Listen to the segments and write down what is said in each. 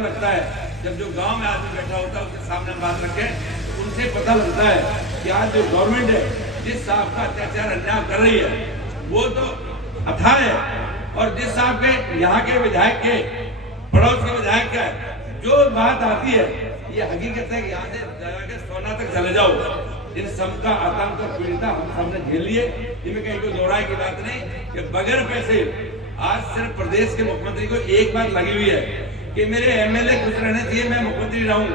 लगता है जब जो गांव में आदमी बैठा होता है उसके सामने हम बात रखें तो उनसे पता लगता है कि आज जो गवर्नमेंट है जिस साहब का अत्याचार अन्याय कर रही है वो तो अथाह है, और जिस साहब के यहाँ के विधायक के पड़ोस के विधायक का जो बात आती है ये हकीकत है कि यहाँ से जाके सोना तक चले जाओ, इन सबका आतंक और पीड़िता हम सबने झेल लिए। इनमें कहीं कोई दोहराए की बात नहीं कि बगैर पैसे आज सिर्फ प्रदेश के मुख्यमंत्री को एक बात लगी हुई है कि मेरे एमएलए खुश रहने चाहिए, मैं मुख्यमंत्री रहूं,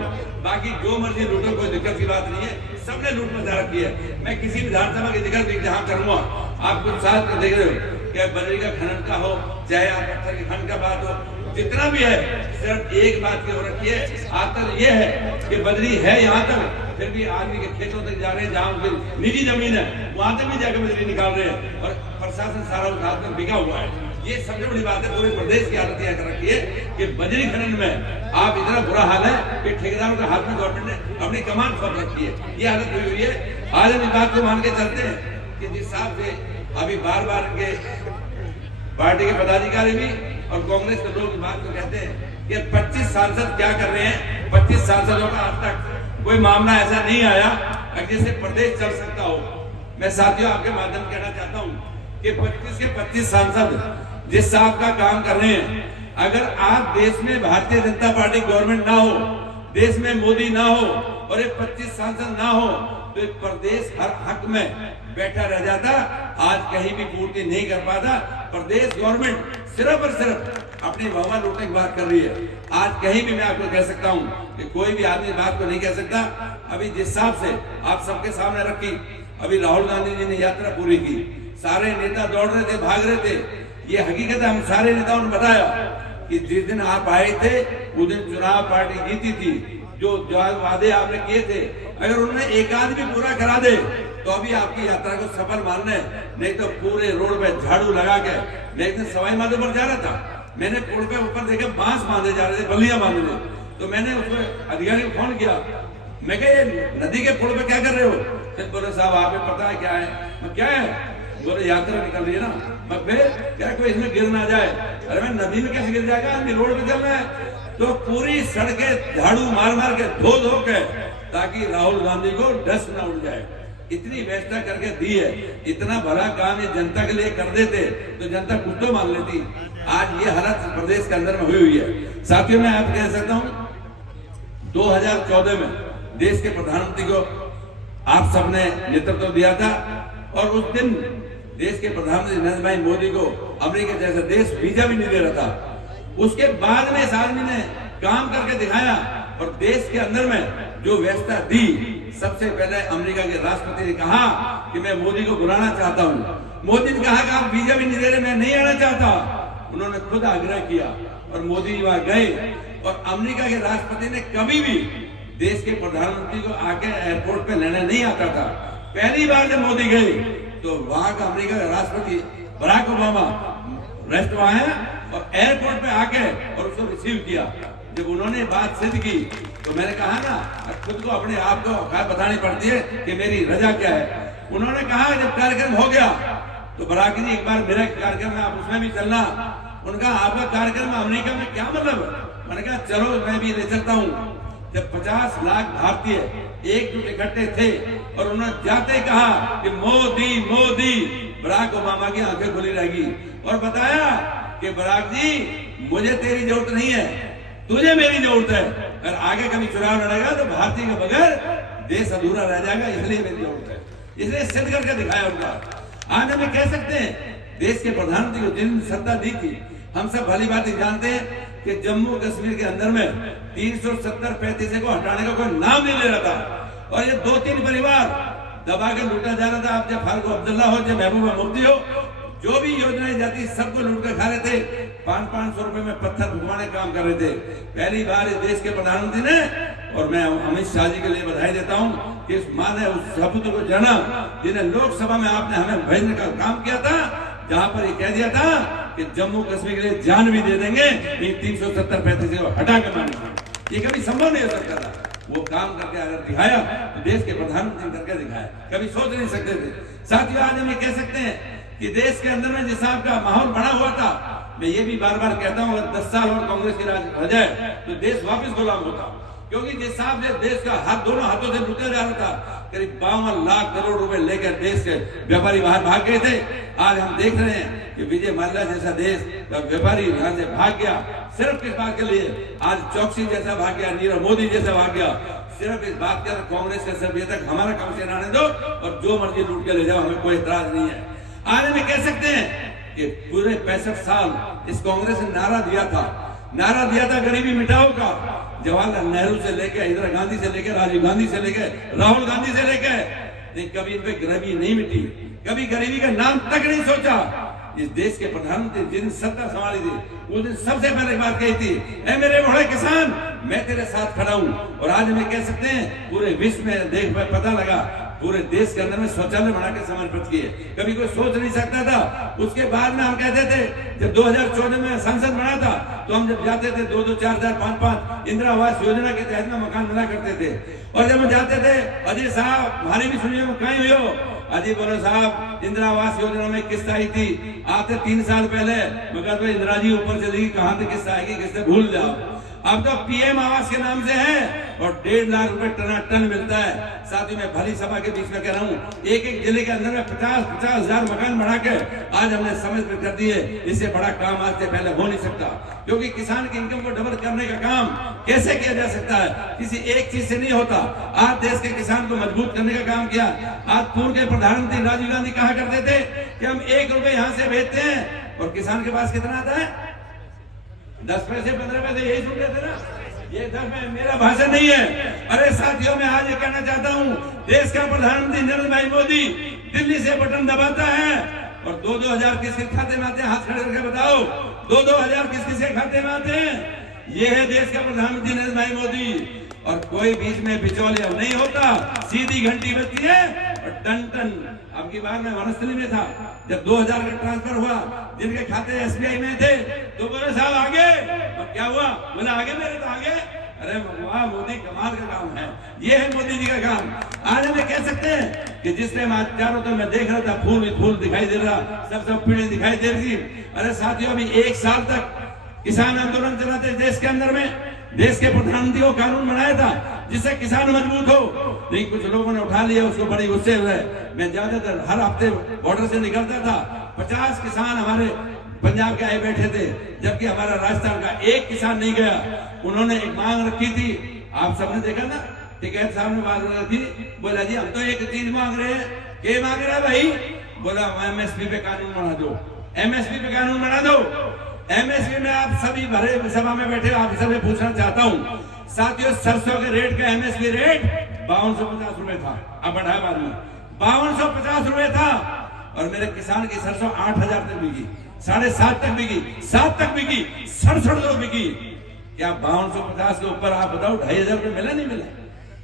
बाकी जो मर्जी लूटो, कोई दिक्कत की बात नहीं है। सबने लूट मचा रखी है। मैं किसी विधानसभा की जिक्र जहाँ करूंगा आप कुछ साथ में देख रहे हो कि बजरी का खनन का हो चाहे आप पत्थर के खनन का बात हो, जितना भी है सिर्फ एक बात की हो रखी है, आतंक ये है कि बजरी है यहाँ तक, फिर भी आदमी के खेतों तक जा रहे हैं जहाँ उनकी निजी जमीन है वहां तक भी जाकर बजरी निकाल रहे हैं और प्रशासन सारा उस हाथ में बिका हुआ है। ये सबसे बड़ी बात है, पूरे प्रदेश की हालत यह कर रखी है कि बजरी खनन में आप इतना बुरा हाल है कि ठेकेदारों के हाथ में गवर्नमेंट ने अपनी कमान सौंप रखी है। ये हालत हुई हुई है। आज हम इस बात को मान के चलते हैं कि जिस हिसाब से अभी बार बार के पार्टी के पदाधिकारी भी और कांग्रेस के लोग बात को कहते हैं कि 25 सांसद क्या कर रहे हैं। 25 सांसदों का आज तक कोई मामला ऐसा नहीं आया जिससे प्रदेश चल सकता हो। मैं साथियों आपके माध्यम कहना चाहता हूं कि 25 के 25 सांसद जिस साहब का काम कर रहे हैं, अगर आज देश में भारतीय जनता पार्टी गवर्नमेंट ना हो, देश में मोदी ना हो और ये 25 सांसद ना हो तो प्रदेश हर हक में बैठा रह जाता, आज कहीं भी पूर्ति नहीं कर पाता। प्रदेश गवर्नमेंट सिर्फ और सिर्फ अपनी वाहवा लूटने की बात कर रही है। आज कहीं भी मैं आपको कह सकता हूं कि कोई भी आदमी बात को नहीं कह सकता। अभी जिस हिसाब से आप सबके सामने रखी, अभी राहुल गांधी जी ने यात्रा पूरी की, सारे नेता दौड़ रहे थे, भाग रहे थे। ये हकीकत है, हम सारे नेताओं ने बताया कि जिस दिन आप आए थे उस दिन चुनाव पार्टी जीती थी। जो वादे आपने किए थे अगर उन्होंने एक आध भी पूरा करा दे तो अभी आपकी यात्रा को सफल मानने, नहीं तो पूरे रोड पे झाड़ू लगा के। मैं एक दिन सवाई माधोपुर जा रहा था, मैंने पुल पे ऊपर देखे बांस बांधे जा रहे थे, बल्लियां बांध रहे, तो मैंने उसको अधिकारी को फोन किया, मैं कहा नदी के पुल पे क्या कर रहे हो? बोले साहब आपको पता है क्या है? क्या है? बोले यात्रा निकल रही है ना। क्या कोई इसमें गिर ना जाए? अरे मैं नदी में कैसे गिर जाएगा, आदमी रोड पे चल रहा है। तो पूरी सड़कें झाड़ू मार मार के धो धो के ताकि राहुल गांधी को डस्ट ना उड़ जाए, इतनी व्यवस्था करके दी है। इतना भला काम ये जनता के लिए कर देते तो जनता कुछ तो मान लेती। आज ये हालत प्रदेश के अंदर में हुई हुई है। साथियों मैं आप कह सकता हूँ 2014 में देश के प्रधानमंत्री को आप सबने नेतृत्व दिया था और उस दिन देश के प्रधानमंत्री नरेंद्र भाई मोदी को अमेरिका जैसा देश वीजा भी नहीं दे रहा था। उसके बाद में इस आदमी ने काम करके दिखाया और देश के अंदर में जो व्यवस्था दी, सबसे पहले अमेरिका के राष्ट्रपति ने कहा कि मैं मोदी को बुलाना चाहता हूं। मोदी ने कहा कि आप वीजा भी नहीं दे रहे, मैं नहीं आना चाहता। उन्होंने खुद आग्रह किया और मोदी वहां गए और अमेरिका के राष्ट्रपति ने कभी भी देश के प्रधानमंत्री को आके एयरपोर्ट पे लेने नहीं आता था। पहली बार जब मोदी गए तो वहां का अमेरिका का राष्ट्रपति बराक ओबामा रेस्ट आया और एयरपोर्ट पे आके और उसको रिसीव किया। जब उन्होंने बात सिद्ध की तो मैंने कहा ना, खुद को अपने आप को औकात बतानी पड़ती है कि मेरी रजा क्या है। उन्होंने कहा जब कार्यक्रम हो गया तो बराक जी एक बार मेरा कार्यक्रम में आप उसमें भी चलना। उनका आपका कार्यक्रम अमेरिका में क्या मतलब? मैंने कहा चलो मैं भी ले चलता हूँ। जब 50 लाख भारतीय एकजुट इकट्ठे थे और उन्होंने जाते कहा कि मोदी मोदी, बराक ओबामा की आंखें खुली रहेगी और बताया कि बराक जी मुझे तेरी जरूरत नहीं है, तुझे मेरी जरूरत है। अगर आगे कभी चुनाव लड़ेगा तो भारतीय के बगैर देश अधूरा रह जाएगा, इसलिए मेरी जरूरत है। इसलिए सिद्ध करके दिखाया उनका। आज हमें कह सकते हैं देश के प्रधानमंत्री को जिन सत्ता दी थी, हम सब भली बात जानते हैं कि जम्मू कश्मीर के अंदर में 370-35 को हटाने का कोई नाम नहीं ले रहा था और ये 2-3 परिवार दबा के लूटा जा रहा था। आप चाहे फारूक अब्दुल्ला हो, चाहे महबूबा मुफ्ती हो, जो भी योजनाएं जाती सबको लूट कर खा रहे थे। 500-500 रुपए में पत्थर भुगवाने काम कर रहे थे। पहली बार इस देश के प्रधानमंत्री ने, और मैं अमित शाह जी के लिए बधाई देता हूँ कि इस माँ ने उस सपूत को जाना जिन्हें लोकसभा में आपने हमें भेजने का काम किया था, जहां पर ये कह दिया था कि जम्मू कश्मीर के लिए जान भी दे देंगे, 370-35 को हटा के मानेंगे। ये कभी संभव नहीं हो सकता था। वो काम करके अगर दिखाया तो देश के प्रधानमंत्री करके दिखाया, कभी सोच नहीं सकते थे। साथियों आज हम ये कह सकते हैं कि देश के अंदर में जिस आपका माहौल बना हुआ था मैं ये भी बार बार कहता हूँ, अगर 10 साल और कांग्रेस की राज रह जाए तो देश वापस गुलाम होता, क्योंकि जिस हिसाब से देश का हाथ दोनों हाथों से लूटा जा रहा था, करीब 52 लाख करोड़ रुपए लेकर देश के व्यापारी बाहर भाग गए थे। आज हम देख रहे हैं कि विजय माल्या जैसा देश का व्यापारी यहाँ से भाग गया, सिर्फ किस बात के लिए? आज चौकसी जैसा भाग गया, नीरव मोदी जैसा भाग गया, सिर्फ इस बात का कांग्रेस के सब तक हमारा काम से आने दो और जो मर्जी लूट के ले जाओ, हमें कोई एतराज नहीं है। आज हम कह सकते हैं कि पूरे 65 साल इस कांग्रेस ने नारा दिया था गरीबी मिटाओ का, जवाहरलाल नेहरू से लेकर, इंदिरा गांधी से लेकर, राजीव गांधी से लेकर, राहुल गांधी से लेकर, नहीं कभी इन पे गरीबी नहीं मिटी, कभी गरीबी का नाम तक नहीं सोचा। इस देश के प्रधानमंत्री जिन सत्ता संभाली थी उस दिन सबसे पहले बात कही थी, ऐ मेरे बड़े किसान, मैं तेरे साथ खड़ा हूं। और आज हम कह सकते हैं पूरे विश्व में देख पता लगा, पूरे देश के अंदर में शौचालय बना के समर्पित किए, कभी कोई सोच नहीं सकता था। उसके बाद में हम कहते थे, जब 2014 में संसद बना था तो हम जब जाते थे 2-2, 4-4, 5-5 इंदिरा आवास योजना के तहत में मकान मिला करते थे। और जब हम जाते थे, अजय साहब हमारी भी सुनिए, कहीं हुई हो अजय बोलो साहब, इंदिरा आवास योजना में किस्त आई थी आज से 3 साल पहले, मगर तो इंदिरा जी ऊपर से लिखी, कहां से किस्त आएगी, किस्त भूल जाओ। अब तो पीएम आवास के नाम से है और 1.5 लाख रुपए टन मिलता है। साथ ही मैं भली सभा के बीच में कह रहा हूँ, एक जिले के अंदर में 50 हजार मकान बना के आज हमने समझ में कर दिए। इससे बड़ा काम आज से पहले हो नहीं सकता, क्योंकि किसान की इनकम को डबल करने का काम कैसे किया जा सकता है? किसी एक चीज से नहीं होता। आज देश के किसान को मजबूत करने का काम किया। आज पूर्व के प्रधानमंत्री राजीव गांधी कहा करते थे कि हम 1 रुपए यहाँ से भेजते हैं और किसान के पास कितना आता है? 10 पैसे 15 पैसे, यही सुन रहे थे ना? ये मेरा भाषण नहीं है। अरे साथियों, मैं आज ये कहना चाहता हूँ, देश का प्रधानमंत्री नरेंद्र भाई मोदी दिल्ली से बटन दबाता है और 2-2 हजार किसके खाते में आते हैं? हाथ खड़े करके बताओ, 2-2 हजार किसके खाते में आते हैं? ये है देश का प्रधानमंत्री नरेंद्र भाई मोदी। और कोई बीच में बिचौलिया नहीं होता, सीधी घंटी बजती है और टन। अब की बार मैं वनस्थली में था, जब 2000 का ट्रांसफर हुआ, जिनके खाते एसबीआई में थे, तो बोले साहब आगे। अब क्या हुआ? बोले आगे, मेरे तो आगे। अरे वाह, मोदी कमाल का काम है, ये है मोदी जी का काम। आज हमें कह सकते हैं कि जिस टाइम आज चारों तो मैं देख रहा था, फूल दिखाई दे रहा, सब पीढ़ी दिखाई दे रही। अरे साथियों, अभी 1 साल तक किसान आंदोलन चलाते देश के अंदर में, देश के प्रधानमंत्री को कानून बनाया था जिससे किसान मजबूत हो, लेकिन कुछ लोगों ने उठा लिया उसको, बड़ी गुस्से हुए। मैं ज्यादातर हर हफ्ते बॉर्डर से निकलता था, 50 किसान हमारे पंजाब के आए बैठे थे, जबकि हमारा राजस्थान का एक किसान नहीं गया। उन्होंने एक मांग रखी थी, आप सबने देखा ना, टिकैत साहब ने बात रखी, बोला जी हम तो एक चीज मांग रहे हैं। क्या मांग रहा है भाई? बोला एमएसपी पे कानून बना दो, एमएसपी पे कानून बना दो। एमएसपी में आप सभी भरे सभा में बैठे, आप सबसे पूछना चाहता हूँ, साथियों, सरसों के रेट का एमएसपी रेट 5250 रुपए था, अब बढ़ाया बाद में 5250 रुपए था। और मेरे किसान की सरसों 8000 तक बिकी, 7.5 तक बिकी, 7 तक बिकी, 67 बिकी। क्या 5250 के ऊपर आप बताओ 2500 रुपए मिला? नहीं मिला।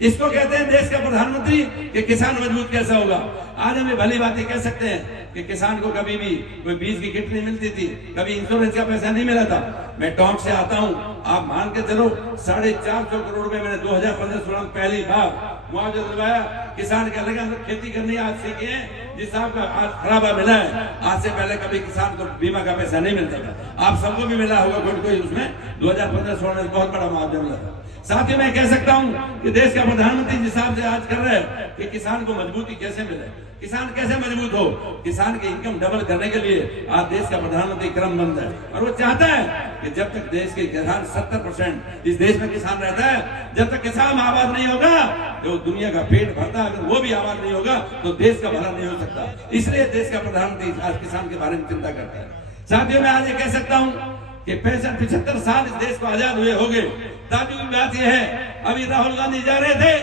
इसको कहते हैं देश का प्रधानमंत्री कि किसान मजबूत कैसा होगा। आज हमें भली बातें कह सकते हैं कि किसान को कभी भी कोई बीज की किट नहीं मिलती थी, कभी इंश्योरेंस का पैसा नहीं मिला था। मैं टोंक से आता हूं, आप मान के चलो 450 करोड़ रुपए मैंने 2015-16 में पहली बार मुआवजा दिलवाया। किसान के लगे हम खेती करनी आज सीखे हैं, जिस साहब का आज खराबा मिला है, आज से पहले कभी किसान को बीमा का पैसा नहीं मिलता था। आप सबको भी मिला होगा कोई उसमें 2015-16 में बहुत बड़ा मुआवजा मिला था। साथ ही मैं कह सकता हूं कि देश का प्रधानमंत्री जिस हिसाब से आज कर रहे हैं कि किसान को मजबूती कैसे मिले, किसान कैसे मजबूत हो, किसान की इनकम डबल करने के लिए आज देश का प्रधानमंत्री क्रमबद्ध है। और वो चाहता है कि जब तक देश के किसान 70% इस देश में किसान रहता है, जब तक किसान आबाद नहीं होगा तो दुनिया का पेट भरता है, अगर वो भी आबाद नहीं होगा तो देश का भला नहीं हो सकता। इसलिए देश का प्रधानमंत्री आज किसान के बारे में चिंता करता है। साथियों, मैं आज ये कह सकता हूँ कि 65-75 साल इस देश को आजाद हुए हो गए। ताजुब की बात यह है, अभी राहुल गांधी जा रहे थे,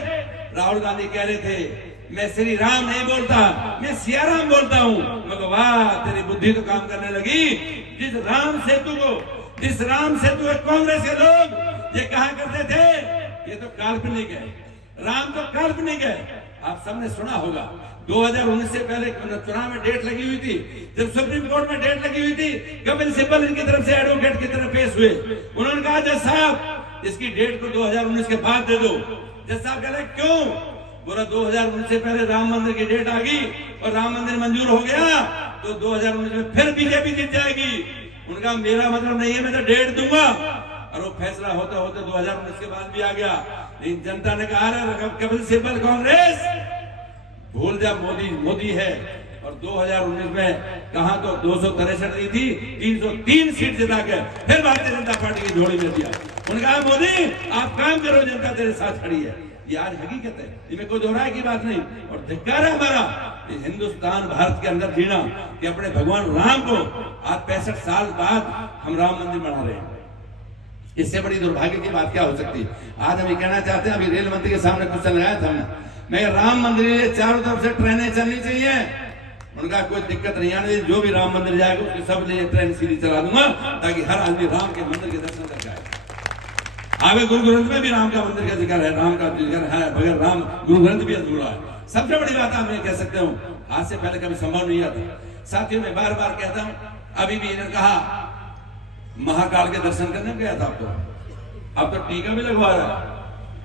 राहुल गांधी कह रहे थे मैं श्री राम नहीं बोलता, मैं सिया राम बोलता हूँ। मगर वाह, तेरी बुद्धि तो काम करने लगी। जिस राम सेतु कांग्रेस के लोग ये कहा करते थे ये तो काल्पनिक है, राम तो काल्पनिक है। आप सबने सुना होगा 2019 से पहले चुनाव में डेट लगी हुई थी, जब सुप्रीम कोर्ट में डेट लगी हुई थी, कपिल सिब्बल इनकी तरफ से एडवोकेट की तरफ पेश हुए। उन्होंने कहा जज साहब इसकी डेट को 2019 के बाद दे दो। जज साहब कह रहे क्यों? बोला 2019 से पहले राम मंदिर की डेट आ गई और राम मंदिर मंजूर हो गया तो 2019 में फिर बीजेपी जीत जाएगी। उनका मेरा मतलब नहीं है मैं तो 1.5 दूंगा। और वो फैसला होते होते 2019 के बाद भी आ गया, लेकिन जनता ने कहा कपिल सिब्बल कांग्रेस भूल जा, मोदी मोदी है। और 2019 में कहा तो 263 दी थी, 303 सीट जिता के फिर भारतीय जनता पार्टी की झोली में दिया। उन्होंने कहा मोदी आप काम करो, जनता तेरे साथ खड़ी है। ये आज हकीकत है, इसमें कोई दोहराए की बात नहीं। और धिक्कार है हमारा हिंदुस्तान भारत के अंदर जीना कि अपने भगवान राम को आज 65 साल बाद हम राम मंदिर बना रहे हैं। इससे बड़ी दुर्भाग्य की बात क्या हो सकती है। आज हम ये कहना चाहते हैं, अभी रेल मंत्री के सामने कुछ चल रहा था हमने, मैं राम मंदिर चारों तरफ से ट्रेनें चलनी चाहिए। उनका कोई दिक्कत नहीं आने, जो भी राम मंदिर जाएगा उसके सब लिए ट्रेन सीधी चला दूंगा ताकि हर आदमी राम के मंदिर के दर्शन कर जाए। आगे गुरु ग्रंथ में भी राम का मंदिर का जिक्र है, राम का जिक्र है, बगैर राम गुरु ग्रंथ भी अधूरा है। सबसे बड़ी बात मैं कह सकता हूँ, आज से पहले कभी संभव नहीं आता। साथियों मैं बार बार कहता हूँ, अभी भी इन्होंने कहा महाकाल के दर्शन करने गया था, अब तो टीका भी लगवा रहा है,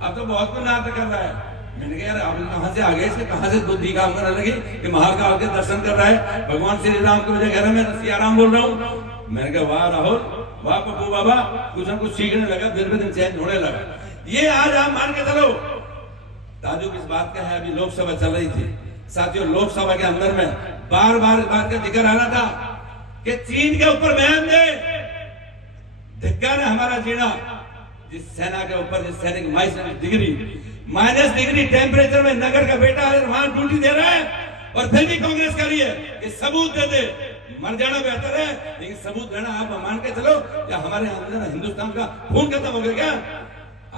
अब तो बहुत कुछ नाटक कर रहा है। मैंने कहा यार आप कहां से आ गए, इसके कहां से बुद्धि काम करने लगी कि महाकाल के दर्शन कर रहा है, भगवान श्री राम की वजह कह रहा है, मैं सियाराम बोल रहा हूँ। मैंने कहा वाह राहुल, वाह पप्पू बाबा, कुछ न कुछ सीखने लगा, दिन ब दिन चेंज होने लगा। ये आज आप मान के चलो। ताजुब इस बात का है, अभी लोकसभा चल रही थी साथियों, लोकसभा के अंदर में बार बार इस बात का जिक्र आ रहा था कि चीन के ऊपर बयान दे। धिक्कार है हमारा जीना, जिस सेना के ऊपर जिस सैनिक माइनस डिग्री टेम्परेचर में नगर का बेटा वहां ड्यूटी दे रहा है, और फिर भी कांग्रेस कर रही है कि सबूत दे दे। मर जाना बेहतर है, लेकिन सबूत देना आप मान के चलो क्या हमारे अंदर हिंदुस्तान का खून खत्म हो गया क्या?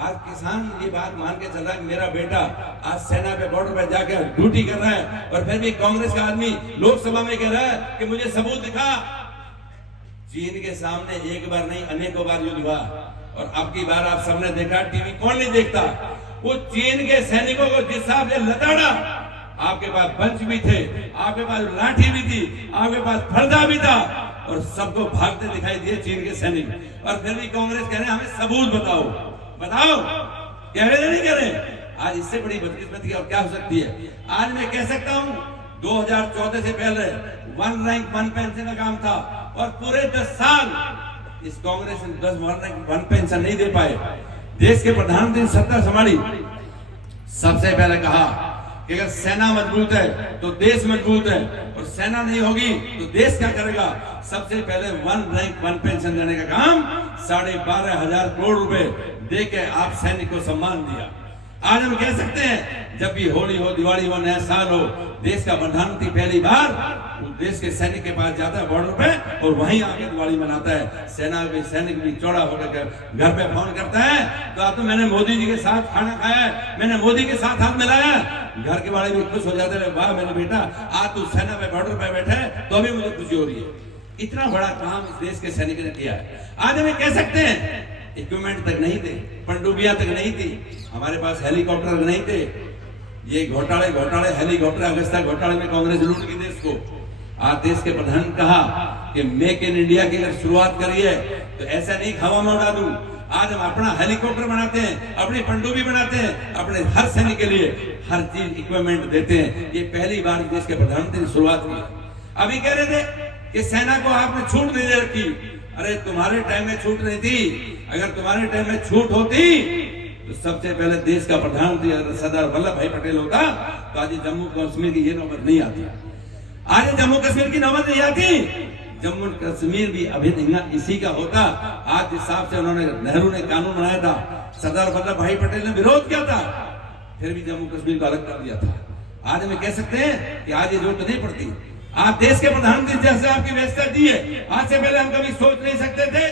आज किसान ये बात मान के चल रहा है कि मेरा बेटा आज सेना पे बॉर्डर पे जाकर ड्यूटी कर रहा है, और फिर भी कांग्रेस का आदमी लोकसभा में कह रहा है कि मुझे सबूत दिखा। चीन के सामने एक बार नहीं अनेकों बार युद्ध हुआ, और अब की बार आप सबने देखा, टीवी कौन नहीं देखता, वो चीन के सैनिकों को जिस हिसाब से लताड़ा, आपके पास बंच भी थे, आपके पास लाठी भी थी, आपके पास फरदा भी था, और सबको भागते दिखाई दिए चीन के सैनिक। और फिर भी कांग्रेस कह रहे हैं हमें सबूत बताओ, बताओ, कह रहे नहीं कह रहे। आज इससे बड़ी बदकिस्मती और क्या हो सकती है। आज मैं कह सकता हूं 2014 से पहले 1 रैंक 1 पेंशन का काम था, और पूरे 10 साल इस कांग्रेस ने 10 रैंक 1 पेंशन नहीं दे पाए। देश के प्रधानमंत्री सत्ता संभाली, सबसे पहले कहा कि अगर सेना मजबूत है तो देश मजबूत है, और सेना नहीं होगी तो देश क्या करेगा। सबसे पहले 1 रैंक 1 पेंशन देने का काम 12,500 करोड़ रुपए दे के आप सैनिक को सम्मान दिया। आज हम कह सकते हैं जब भी होली हो, दिवाली हो, नया साल हो, देश का प्रधानमंत्री पहली बार देश के सैनिक के पास जाता है बॉर्डर पे, और वहीं आके दिवाली मनाता है। सेना भी सैनिक भी चौड़ा होकर घर पे फोन करता है तो आप तो मैंने मोदी जी के साथ खाना खाया, मैंने मोदी के साथ हाथ मिलाया। घर के वाले भी खुश हो जाते हैं, वाह मेरे बेटा आज तू सेना पे बॉर्डर पे बैठा है तो अभी मुझे खुशी हो रही है। इतना बड़ा काम इस देश के सैनिक ने किया है। आज हमें कह सकते हैं इक्विपमेंट तक नहीं थे, पनडुब्बियां तक नहीं थी, हमारे पास हेलीकॉप्टर नहीं थे। ये घोटाले हेलीकॉप्टर अगस्ता घोटाले में कांग्रेस लूट की देश को। आज देश के प्रधान कहा कि मेक इन इंडिया की अगर शुरुआत करी है तो ऐसा नहीं हवा में उड़ा दूं। आज हम अपना हेलीकॉप्टर बनाते हैं, अपनी पनडुब्बी बनाते हैं, अपने हर सैनिक के लिए हर चीज इक्विपमेंट देते हैं। ये पहली बार देश के प्रधानमंत्री ने शुरुआत की। अभी कह रहे थे कि सेना को आपने छूट दे रखी। अरे तुम्हारे टाइम में छूट नहीं थी, अगर तुम्हारे टाइम में छूट होती तो सबसे पहले देश का प्रधानमंत्री अगर सरदार वल्लभ भाई पटेल होता तो आज जम्मू कश्मीर की ये नौबत नहीं आती। आज जम्मू कश्मीर की नौबत नहीं आती, जम्मू कश्मीर भी अभी इसी का होता। आज जिस हिसाब से उन्होंने नेहरू ने कानून बनाया था, सरदार वल्लभ भाई पटेल ने विरोध किया था, फिर भी जम्मू कश्मीर को अलग कर दिया था। आज हमें कह सकते हैं कि आज ये जरूरत नहीं पड़ती। आप देश के प्रधानमंत्री जैसे आपकी व्यवस्था दी है, आज से पहले हम कभी सोच नहीं सकते थे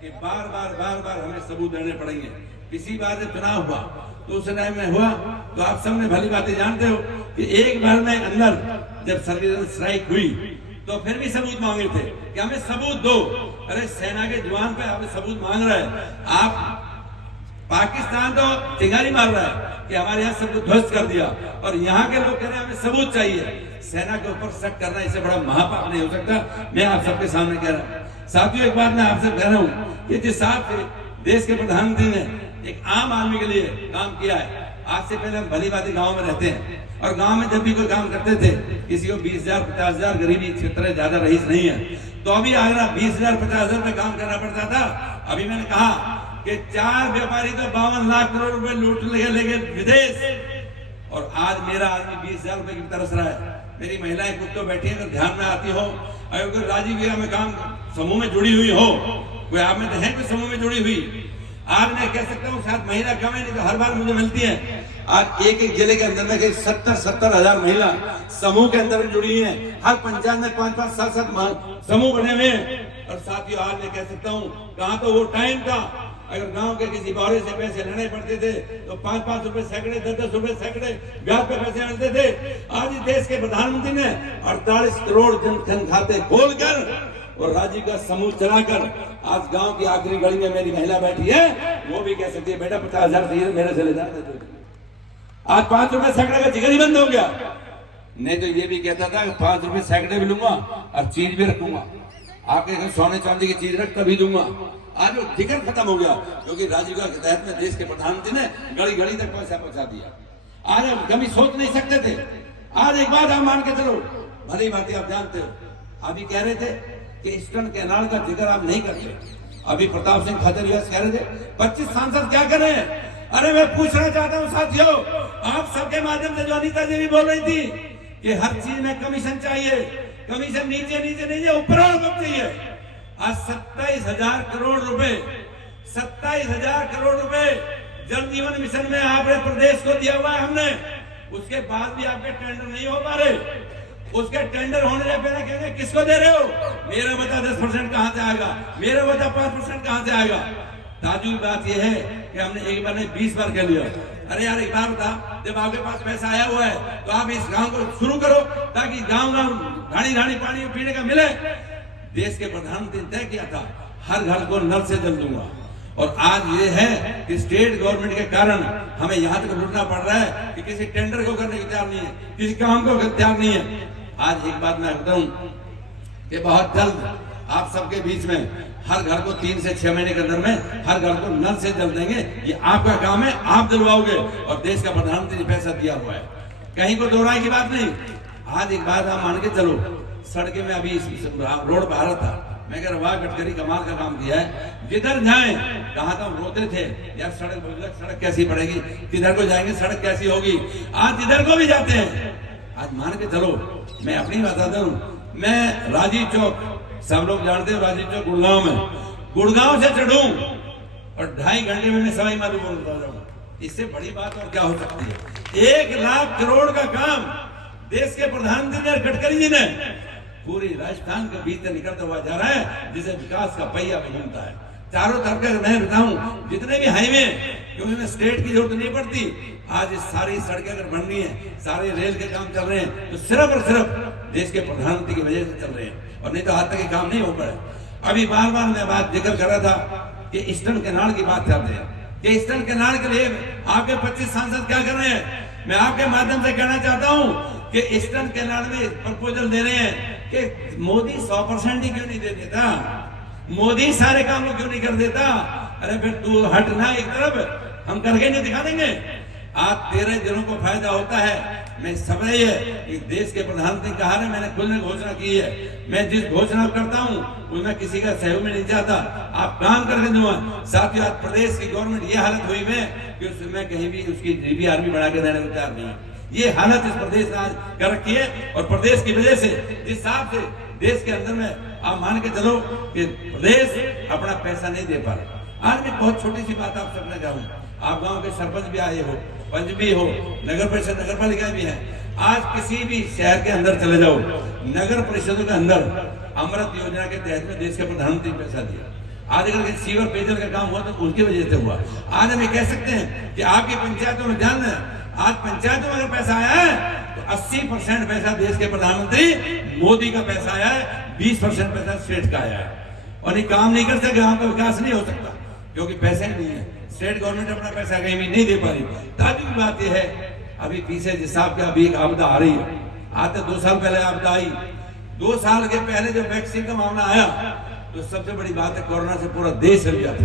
कि बार बार हमें सबूत देने पड़ेंगे। किसी बार जब चुनाव हुआ तो उस टाइम में हुआ तो आप सबने भली बातें जानते हो कि एक बार में अंदर जब सर्जिकल स्ट्राइक हुई तो फिर भी सबूत मांगे थे कि हमें सबूत दो। अरे सेना के जवान पे हमें सबूत मांग रहा है, आप पाकिस्तान तो चिंगारी मार रहा है कि हमारे यहाँ सबको ध्वस्त कर दिया, और यहाँ के लोग कह रहे हैं हमें सबूत चाहिए। सेना के ऊपर शक करना इससे बड़ा महापाप नहीं हो सकता। मैं आप सबके सामने कह रहा हूँ। साथियों एक बात मैं आपसे कह रहा हूँ कि जिस हिसाब से देश के प्रधानमंत्री ने एक आम आदमी के लिए काम किया है, आज से पहले हम भली बात गाँव में रहते हैं, और गांव में जब भी कोई काम करते थे, किसी को 20,000 50,000 गरीबी क्षेत्र ज्यादा रईस नहीं है, तो अभी आगरा 20,000 50,000 में काम करना पड़ता था। अभी मैंने कहा कि 4 व्यापारी तो 52 लाख करोड़ रुपए लूट लेके विदेश, और आज मेरा आदमी 20,000 रुपए की तरस रहा है। मेरी महिलाएं कुछ तो बैठी है, अगर ध्यान में आती हो, अगर राजीव विवाह में काम समूह में जुड़ी हुई हो, कोई आप में तो है कोई समूह में जुड़ी हुई, आज मैं कह सकता हूँ शायद महिला कम है, नहीं तो हर बार मुझे मिलती है। आज एक जिले के अंदर में 70 हजार महिला समूह के अंदर में जुड़ी हुई हैं। हर पंचायत में 5-5 7-7 समूह बने हुए हैं। और साथियों, आज मैं कह सकता हूँ, कहाँ तो वो टाइम था अगर गांव के किसी बौरे से पैसे लेने पड़ते थे तो 5-5 रुपए सैकड़े, 10-10 रुपए सैकड़े ब्याज पे पैसे मिलते थे। आज इस देश के प्रधानमंत्री ने 48 करोड़ जन खाते खोलकर और राजीव का समूह चलाकर आज गांव की आखिरी घड़ी में मेरी महिला बैठी है, वो भी कह सकती है बेटा 50,000 चाहिए मेरे से ले जाते। आज 5 रुपए सैकड़े का जिगर ही बंद हो गया। नहीं तो ये भी कहता था 5 रुपए सैकड़े भी लूंगा और चीज भी रखूंगा, आपके घर सोने चांदी की चीज रख तभी दूंगा। आज वो जिगर खत्म हो गया, क्योंकि राजीव के तहत में देश के प्रधानमंत्री ने घड़ी घड़ी तक पैसा पहुंचा दिया। आज हम कभी सोच नहीं सकते थे। आज एक बात आप मान के चलो, भली बात आप जानते हो, अभी कह रहे थे कि ईस्टर्न कैनाल का जिक्र आप नहीं करते। अभी प्रताप सिंह खाचरियास कह रहे थे 25 सांसद क्या कर रहे हैं। अरे मैं पूछना चाहता हूं साथियों, आप सबके माध्यम से जो अनीता जी भी बोल रही थी कि हर चीज में कमीशन चाहिए, कमीशन नीचे नीचे नहीं है ऊपर चाहिए। आज 27,000 करोड़ रुपए, 27,000 करोड़ रुपए जल जीवन मिशन में आपने प्रदेश को दिया हुआ है हमने, उसके बाद भी आपके टेंडर नहीं हो पा रहे। उसके टेंडर होने से पहले कहेंगे किसको दे रहे हो, मेरा बता 10% कहां से आएगा, मेरा बता 5% कहां से आएगा। ताजुब बात यह है कि हमने एक बार नहीं 20 बार कह लिया। अरे यार एक बार बता, जब आपके पास पैसा आया हुआ है तो आप इस गांव को शुरू करो ताकि गांव गांव घाड़ी घाड़ी पानी पीने का मिले। देश के प्रधानमंत्री ने तय किया था हर घर को नल से जल दूंगा, और आज ये है कि स्टेट गवर्नमेंट के कारण हमें यहाँ तक लुटना पड़ रहा है कि किसी टेंडर को करने को तैयार नहीं है, किसी काम को तैयार नहीं है। आज एक बात मैं बताऊं कि बहुत जल्द आप सबके बीच में हर घर को 3 से 6 महीने के अंदर में हर घर को नल से जल देंगे। ये आपका काम है, आप दिलवाओगे, और देश का प्रधानमंत्री ने पैसा दिया हुआ है, कहीं को दोहराई की बात नहीं। आज एक बात आप मान के चलो, सड़कें में अभी रोड पर आ रहा था, मैं कह रहा वाह गडकरी कमाल का काम किया है। जिधर जाए कहा था हम रोते थे यार सड़क कैसी पड़ेगी, किधर को जाएंगे सड़क कैसी होगी। आज जिधर को भी जाते हैं, आज मान के चलो, मैं अपनी बताता हूँ, मैं राजीव चौक, सब लोग जानते हो राजीव चौक गुड़गांव में, गुड़गांव से चढ़ूं और 2.5 घंटे में मैं सवाई माधोपुर पहुंच जाऊं। इससे बड़ी बात और क्या हो सकती है। 1 लाख करोड़ का काम देश के प्रधानमंत्री ने, गडकरी जी ने, पूरी राजस्थान के बीच से निकलता हुआ जा रहा है, जिसे विकास का पहिया भी घूमता है चारों तरफ का। मैं बताऊं जितने भी हाईवे, क्योंकि उन्हें स्टेट की जरूरत नहीं पड़ती। आज सारी सड़कें अगर बन रही हैं, सारे रेल के काम चल रहे हैं, तो सिर्फ और सिर्फ देश के प्रधानमंत्री की वजह से चल रहे हैं, और नहीं तो आज तक ये काम नहीं हो पाए। अभी बार बार मैं बात जिक्र कर रहा था कि ईस्टर्न कैनाल की बात करते हैं कि ईस्टर्न कैनाल के लिए आपके 25 सांसद क्या कर रहे हैं। मैं आपके माध्यम से कहना चाहता हूँ कि ईस्टर्न कैनाल में प्रपोजल दे रहे हैं कि मोदी 100% ही क्यों नहीं दे देता, मोदी सारे काम क्यों नहीं कर देता। अरे फिर तू हटना एक तरफ, हम करके नहीं दिखा देंगे। आज 13 जिलों को फायदा होता है। मैं समझ है कि देश के प्रधानमंत्री कहा है, मैंने खुद ने घोषणा की है, मैं जिस घोषणा करता हूँ उसमें किसी का सहयोग में नहीं चाहता, आप काम करके दूंगा। साथ ही आज प्रदेश की गवर्नमेंट ये हालत हुई है कि उसमें कहीं भी उसकी DBRB बढ़ा के देने को तैयार नहीं है। ये हालत इस प्रदेश ने आज कर रखी है, और प्रदेश की वजह से जिस हिसाब से देश के अंदर में आप मान के चलो कि प्रदेश अपना पैसा नहीं दे पा रहा। आज मैं बहुत छोटी सी बात आप सबने कहूँ, आप गांव के सरपंच भी आए हो, पंच भी हो, नगर परिषद नगर पालिका भी है। आज किसी भी शहर के अंदर चले जाओ, नगर परिषदों के अंदर अमृत योजना के तहत में देश के प्रधानमंत्री ने पैसा दिया। आज अगर सीवर पेयजल का काम हुआ तो उनकी वजह से हुआ। आज हम ये कह सकते हैं कि आपकी पंचायतों में ध्यान है, आज पंचायतों में अगर पैसा आया है तो 80% पैसा देश के प्रधानमंत्री मोदी का पैसा आया है, 20% पैसा स्टेट का आया है। और ये काम नहीं कर सकते, गांव का विकास नहीं हो सकता क्योंकि पैसे नहीं है। स्टेट गवर्नमेंट अपना पैसा कहीं भी नहीं दे पा रही। ताजुब की बात यह है, अभी पीछे जिस साहब का अभी एक आपदा आ रही है, आज तक 2 साल पहले आपदा आई, 2 साल के पहले जब वैक्सीन का मामला आया तो सबसे बड़ी बात है कोरोना से पूरा देश हिल गया था,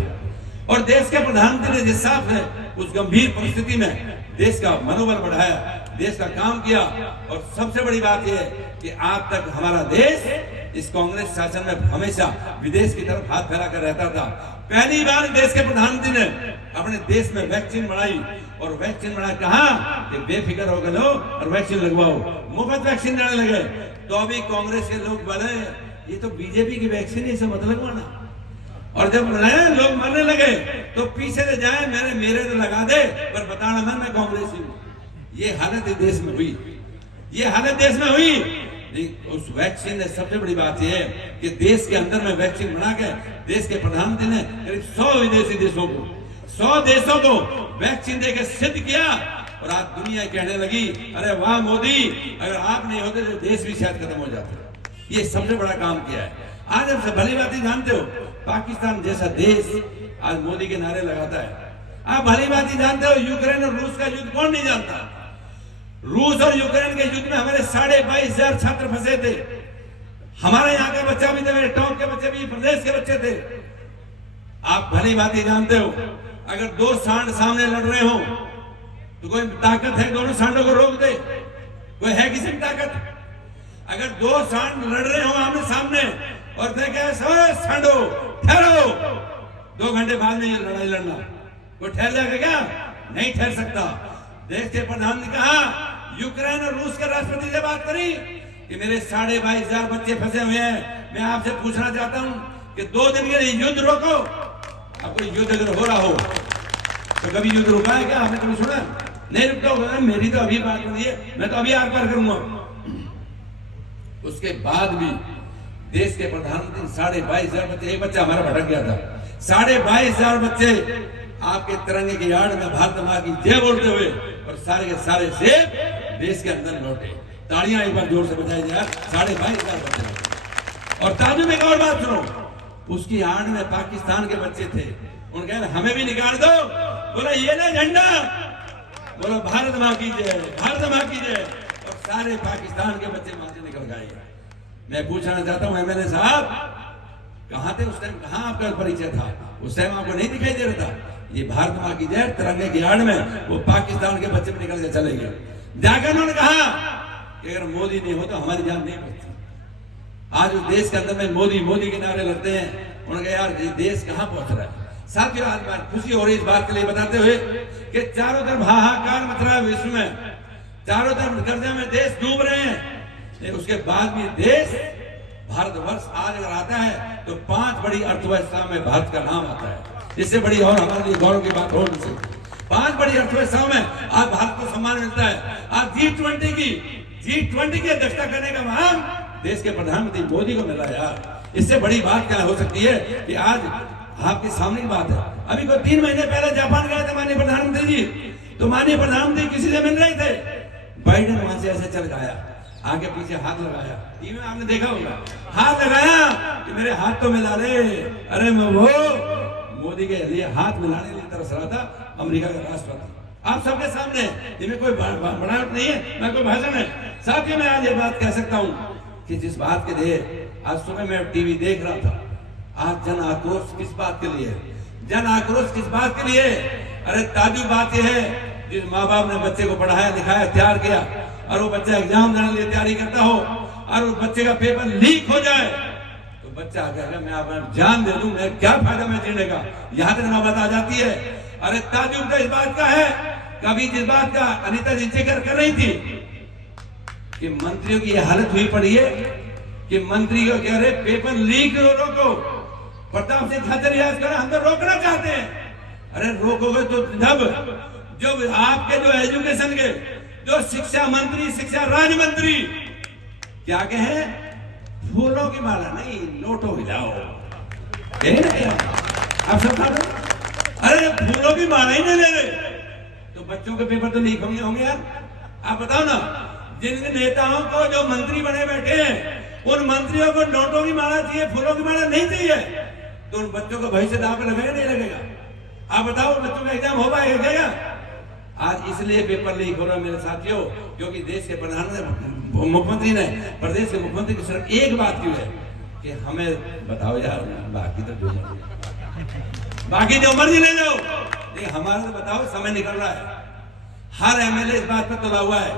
और देश के प्रधानमंत्री ने जिस हिसाब से उस गंभीर परिस्थिति में देश का मनोबल बढ़ाया, देश का काम किया। और सबसे बड़ी बात यह है कि आज तक हमारा देश इस कांग्रेस शासन में हमेशा विदेश की तरफ हाथ फैला कर रहता था। पहली बार देश के प्रधानमंत्री ने अपने देश में वैक्सीन बनाई, और वैक्सीन बना कहा कि बेफिक्र हो गए लो और वैक्सीन लगवाओ, मुफ्त वैक्सीन देने लगे। तो अभी कांग्रेस के लोग बोले ये तो बीजेपी की वैक्सीन है, इसे मत लगवाना। और जब लोग मरने लगे तो पीछे से जाए मेरे तो लगा दे, पर बताना मैं कांग्रेस हूं। ये हालत देश में हुई, ये हालत देश में हुई। उस वैक्सीन ने सबसे बड़ी बात यह है कि देश के अंदर में वैक्सीन बना के देश के प्रधानमंत्री ने करीब 100 विदेशी देशों को 100 देशों को वैक्सीन देकर सिद्ध किया। और आज दुनिया कहने लगी अरे वाह मोदी, अगर आप नहीं होते तो देश भी शायद खत्म हो जाता। ये सबसे बड़ा काम किया है। आज आप भली बात ही जानते हो, पाकिस्तान जैसा देश आज मोदी के नारे लगाता है। आप भली बात ही जानते हो, यूक्रेन और रूस का युद्ध कौन नहीं जानता। रूस और यूक्रेन के युद्ध में हमारे 22,500 छात्र फंसे थे। हमारे यहाँ के बच्चा भी थे, मेरे टॉप के बच्चे भी, प्रदेश के बच्चे थे। आप भली बात ही जानते हो, अगर 2 सांड सामने लड़ रहे हो तो कोई ताकत है दोनों सांडों को रोक दे? कोई है किसी की ताकत? अगर 2 सांड लड़ रहे हो आमने सामने और देखे सांडो ठहरो, 2 घंटे बाद में ये लड़ाई लड़ना, कोई ठहर जाएगा क्या? नहीं ठहर सकता। देश के प्रधानमंत्री ने कहा, यूक्रेन और रूस के राष्ट्रपति से बात करी कि मेरे 22,500 बच्चे फंसे हुए हैं। मैं आपसे पूछना चाहता हूं कि 2 दिन के लिए युद्ध रोको। अब कोई युद्ध अगर हो रहा हो तो कभी युद्ध रुका है क्या? आपने कभी सुना? नहीं रुकता होगा। मेरी तो अभी बात हो रही है, मैं तो अभी आर पार करूंगा। उसके बाद भी देश के प्रधानमंत्री 22,500 बच्चे, एक बच्चा हमारा भटक गया था, 22,500 बच्चे आपके तिरंगे की आड़ में भारत मां की जय बोलते हुए और सारे के सारे सेब देश के अंदर लौटे। तालियां एक बार जोर से बजाई जाए। 22,500 बच्चे। और ताजु में एक और बात सुनो, उसकी आड़ में पाकिस्तान के बच्चे थे। उनके हमें भी निकाल दो। बोला ये ना झंडा, बोला भारत मां की जय, भारत मां की जय। और सारे पाकिस्तान के बच्चे वहां से निकल गए। मैं पूछना चाहता हूं एमएलए साहब, कहां थे उस टाइम? कहां आपका परिचय था उस टाइम? आपको नहीं दिखाई दे रहा था? ये भारत मां की जय तिरंगे की आड़ में वो पाकिस्तान के बच्चे भी निकल के चले गए। जाकर उन्होंने कहा कि अगर मोदी नहीं हो तो हमारी जान नहीं बचती। आज उस देश के अंदर में मोदी मोदी के नारे लगते हैं। उन्होंने कहा यार ये देश कहां पहुंच रहा है। साथियों, आज बात खुशी हो रही इस बात के लिए बताते हुए कि चारों तरफ हाहाकार मच रहा है विश्व में, चारों तरफ कर्जे में देश डूब रहे हैं। उसके बाद भी देश भारतवर्ष आज अगर आता है तो 5 बड़ी अर्थव्यवस्था में भारत का नाम आता है। इससे बड़ी और हमारे लिए गौरव की बात हो नहीं सकती। 5 बड़ी अर्थव्यवस्थाओं में आज भारत को सम्मान मिलता है। आज G20 की अध्यक्षता करने का मान देश के प्रधानमंत्री मोदी को मिला है। यार इससे बड़ी बात क्या हो सकती है कि आज आपके सामने की बात है। अभी को 3 महीने पहले जापान गए थे माननीय प्रधानमंत्री जी, तो माननीय प्रधानमंत्री किसी से मिल रहे थे, बाइडेन वहां से ऐसे चल गया, आगे पीछे हाथ लगाया। टीवी में आपने देखा होगा, हाथ लगाया कि मेरे हाथ तो मिला ले। अरे मैं वो मोदी के लिए हाथ मिलाने के लिए तरस रहा था अमेरिका का राष्ट्रपति। आप सबके सामने, इनमें कोई बनावट नहीं है, ना कोई भाषण है। साथियों, मैं आज ये बात कह सकता हूँ कि जिस बात के लिए आज सुबह मैं टीवी देख रहा था, आज जन आक्रोश किस बात के लिए? जन आक्रोश किस बात के लिए? अरे ताजुब बात यह है, जिस माँ बाप ने बच्चे को पढ़ाया लिखाया तैयार किया और वो बच्चा एग्जाम देने के लिए तैयारी करता हो और उस बच्चे का पेपर लीक हो जाए तो बच्चा कहेगा मैं आप जान दे दूं, मैं क्या फायदा मैं जीने का? यहाँ तक नौबत आ जाती है। अरे ताजुब तो इस बात का है, कभी जिस बात का अनीता जी जिक्र कर रही थी कि मंत्रियों की यह हालत हुई पड़ी है कि मंत्री को कह रहे पेपर लीक रोको। प्रताप सिंह खाचर याद करें, हम तो रोकना चाहते हैं। अरे रोकोगे तो जब आपके जो एजुकेशन के जो शिक्षा मंत्री, शिक्षा राज्य मंत्री क्या कहे, फूलों की माला नहीं नोटों हिलाओ। आप सब अरे फूलों की माला ही नहीं ले रहे तो बच्चों के पेपर तो लीक होंगे यार। आप बताओ ना, जिन नेताओं को जो मंत्री बने बैठे हैं उन मंत्रियों को नोटों की माला चाहिए, फूलों की माला नहीं चाहिए, तो उन बच्चों को भविष्य दांव पे लगेगा नहीं लगेगा? आप बताओ, बच्चों का एग्जाम हो पाएगा? आज इसलिए पेपर लीक हो रहा है मेरे साथियों, क्योंकि देश के प्रधानमंत्री मुख्यमंत्री ने, प्रदेश के मुख्यमंत्री की सिर्फ एक बात की है कि हमें बताओ यार, बाकी तो जो मर्जी ले जाओ, हमारा तो बताओ, समय निकल रहा है। हर एमएलए इस बात पर तुला हुआ है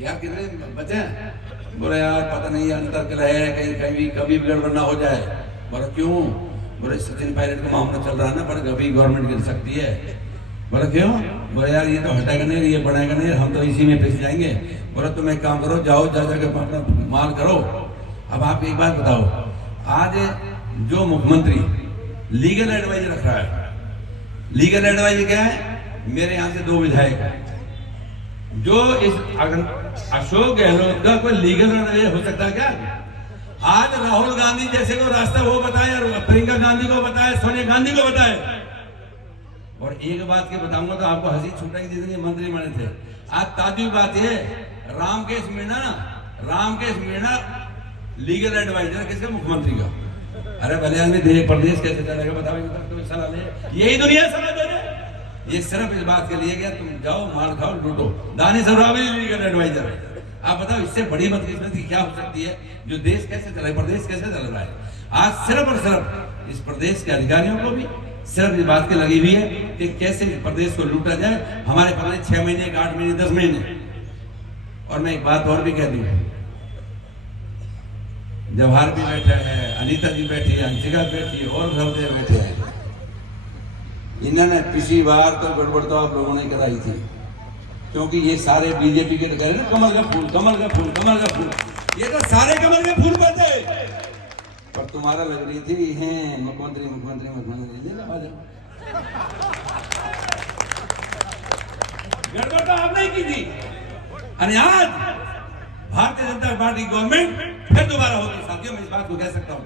यार कितने बचे हैं, बोले यार पता नहीं अंतर कल है, कहीं कहीं कभी भी गड़बड़ ना हो जाए। बोले क्यों? बोले सचिन पायलट का मामला चल रहा है ना, पर कभी गवर्नमेंट गिर सकती है। बोले क्यों? बोले यार ये तो हटेगा नहीं, ये बढ़ेगा नहीं, हम तो इसी में पिस जाएंगे। बोले तुम एक काम करो, जाओ जा जाकर अपना माल करो। अब आप एक बात बताओ, आज जो मुख्यमंत्री लीगल एडवाइजर रख रहा है, लीगल एडवाइजर क्या है? मेरे यहाँ से 2 विधायक जो इस अशोक गहलोत का कोई लीगल एडवाइजर हो सकता है क्या? आज राहुल गांधी जैसे को रास्ता वो बताए, प्रियंका गांधी को बताए, सोनिया गांधी को बताए। और एक बात की बताऊंगा तो आपको हंसी छूटेगी, जितने मंत्री बने थे। आज ताजुब बात है, रामकेश मीणा लीगल एडवाइजर किसका? मुख्यमंत्री का। अरे भले आदमी देश प्रदेश कैसे चलेगा बताओ, तो सलाह ले, यही दुनिया सलाह दे रहे। ये सिर्फ इस बात के लिए कि तुम जाओ मार खाओ लूटो। दानिश अब्रावी लीगल एडवाइजर है। आप बताओ इससे बड़ी बदकिस्मती क्या हो सकती है? जो देश कैसे चले, प्रदेश कैसे चल रहा है। आज सिर्फ और सिर्फ इस प्रदेश के अधिकारियों को भी सिर्फ इस बात की लगी हुई है कि कैसे प्रदेश को लूटा जाए। हमारे पास 6 महीने, 8 महीने, 10 महीने। और मैं एक बात और भी कह दूं, जवाहर भी बैठा है, अनीता जी बैठी है, अंशिका बैठी है, और सब बैठे हैं। इन्होंने पिछली बार तो गड़बड़ तो आप लोगों ने कराई थी, क्योंकि ये सारे बीजेपी के तो कह रहे ना कमल का फूल, कमल का फूल, कमल का फूल। ये तो सारे कमल के फूल बचे, पर तुम्हारा लग रही थी हैं मुख्यमंत्री मुख्यमंत्री मुख्यमंत्री। गड़बड़ तो आपने की थी। और आज भारतीय जनता पार्टी गवर्नमेंट फिर दोबारा होती। साथियों मैं इस बात को कह सकता हूँ,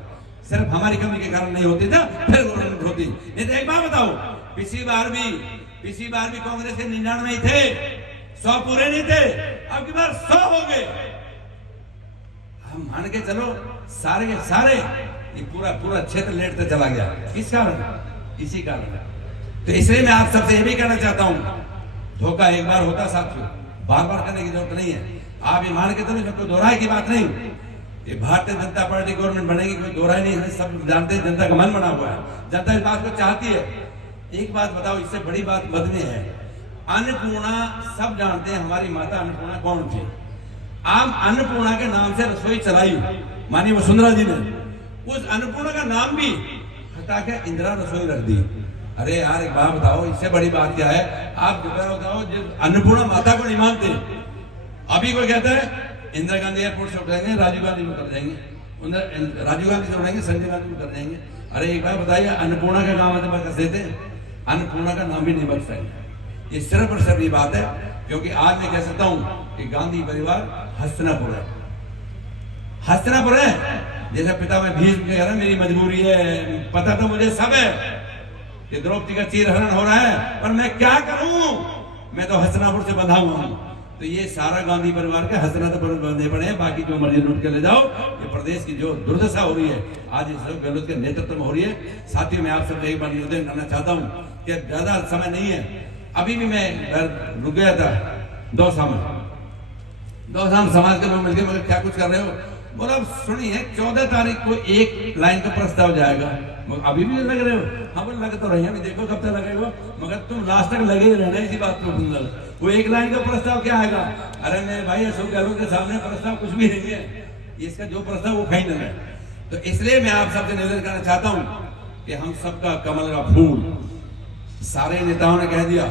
सिर्फ हमारी कमी के कारण नहीं होती था, फिर गवर्नमेंट होती। नहीं तो एक बात बताओ, पिछली बार भी कांग्रेस के 99 थे, 100 पूरे नहीं थे, अब की बार 100 हो गए। हम मान के चलो सारे के सारे ये पूरा क्षेत्र लेटते चला गया। किस कारण? इसी कारण। तो इसलिए मैं आप सबसे ये भी कहना चाहता हूँ, धोखा एक बार होता साथियों, बार बार करने की जरूरत नहीं है। आप ये मान के चलो, कोई दोहराए की बात नहीं। ये भारतीय जनता पार्टी गवर्नमेंट बनेगी, कोई दोहराई नहीं है। सब जानते हैं, जनता का मन बना हुआ है, जनता इस बात को चाहती है। एक बात बताओ, इससे बड़ी बात मत में है, अन्नपूर्णा सब जानते हैं हमारी माता अन्नपूर्णा कौन थी। आप अन्नपूर्णा के नाम से रसोई चलाई माननीय वसुंधरा जी ने, उस अन्नपूर्णा का नाम भी हटा के इंदिरा रसोई रख दी। अरे यार एक बात बताओ, इससे बड़ी बात क्या है? आप बताओ, अन्नपूर्णा माता को नहीं मानते। अभी कोई कहता है इंदिरा गांधी एयरपोर्ट से उठाएंगे, राजीव गांधी में उतर जाएंगे, राजीव गांधी से उठाएंगे, संजय गांधी में उतर जाएंगे। अरे एक बार बताइए, अन्नपूर्णा का नाम बच देते हैं, अन्नपूर्णा का नाम भी नहीं बच सकते। ये सिर्फ और सिर्फ ये बात है क्योंकि आज मैं कह सकता हूं कि गांधी परिवार हस्तिनापुर है। हस्तिनापुर है, जैसे पिता में भीष्म कह रहा, मेरी मजबूरी है, पता तो मुझे सब है कि द्रौपदी का चीरहरण हो रहा है, पर मैं क्या करूं, मैं तो हस्तिनापुर से बंधा हुआ हूं। तो ये सारा गांधी परिवार के हस्तिनापुर बंधे पड़े हैं, बाकी जो मर्जी लूट के ले जाओ। ये प्रदेश की जो दुर्दशा हो रही है आज इस गहलोत के नेतृत्व में हो रही है। साथियों मैं आप सबसे एक बार निवेदन करना चाहता हूँ कि ज्यादा समय नहीं है, अभी भी मैं घर रुक गया था दौसा समाज के लोग मिलकर, मगर क्या कुछ कर रहे हो? बोला सुनिए 14 तारीख को एक लाइन का प्रस्ताव जाएगा, अभी भी लग रहे हो? हाँ बोले लग तो रही है, देखो कब तक लगेगा, मगर तुम लास्ट तक लगे ही रहना इसी बात पर। वो एक लाइन का प्रस्ताव क्या आएगा? अरे मेरे भाई अशोक गहलोत के सामने प्रस्ताव कुछ भी नहीं है, इसका जो प्रस्ताव वो फाइनल है। तो इसलिए मैं आप सबसे निवेदन करना चाहता हूं कि हम सबका कमल का फूल, सारे नेताओं ने कह दिया,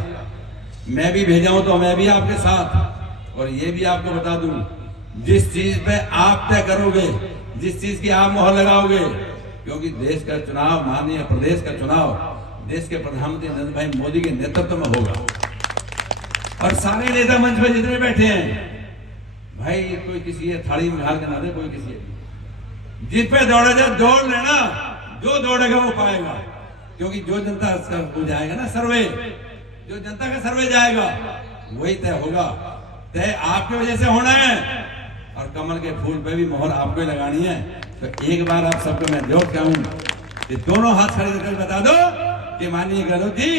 मैं भी भेजा हूं तो मैं भी आपके साथ। और ये भी आपको बता दूं, जिस चीज पे आप तय करोगे, जिस चीज की आप मोहर लगाओगे, क्योंकि देश का चुनाव, माननीय प्रदेश का चुनाव देश के प्रधानमंत्री नरेंद्र भाई मोदी के नेतृत्व में होगा। और सारे नेता मंच पर जितने बैठे हैं भाई, कोई किसी थाली में हाल के ना दे, कोई किसी जिस पे दौड़ा जाए दौड़ लेना, जो दौड़ेगा वो पाएगा। क्योंकि जो जनता को जाएगा ना सर्वे, जो जनता का सर्वे जाएगा वही तय होगा। तय आपकी वजह से होना है और कमल के फूल पे भी मोहर आपको ही लगानी है। तो एक बार आप सबको मैं जोर कहूं कि दोनों हाथ खड़े करके बता दो कि माननीय गहलोत जी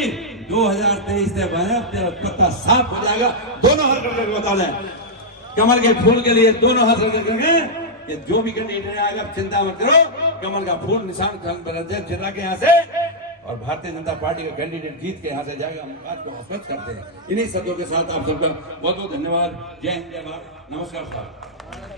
2023 से पत्ता साफ हो जाएगा। दोनों हाथ खड़े करके बता दें, कमल के फूल के लिए दोनों हाथ खड़े करके कि जो भी कैंडिडेट आएगा चिंता मत करो, कमल का फूल निशान चिता के यहाँ से और भारतीय जनता पार्टी का कैंडिडेट जीत के यहाँ से जाएगा, हम बात को आश्वस्त करते हैं। इन्हीं शब्दों के साथ आप सबका बहुत बहुत धन्यवाद। जय हिंद, जय भारत, नमस्कार।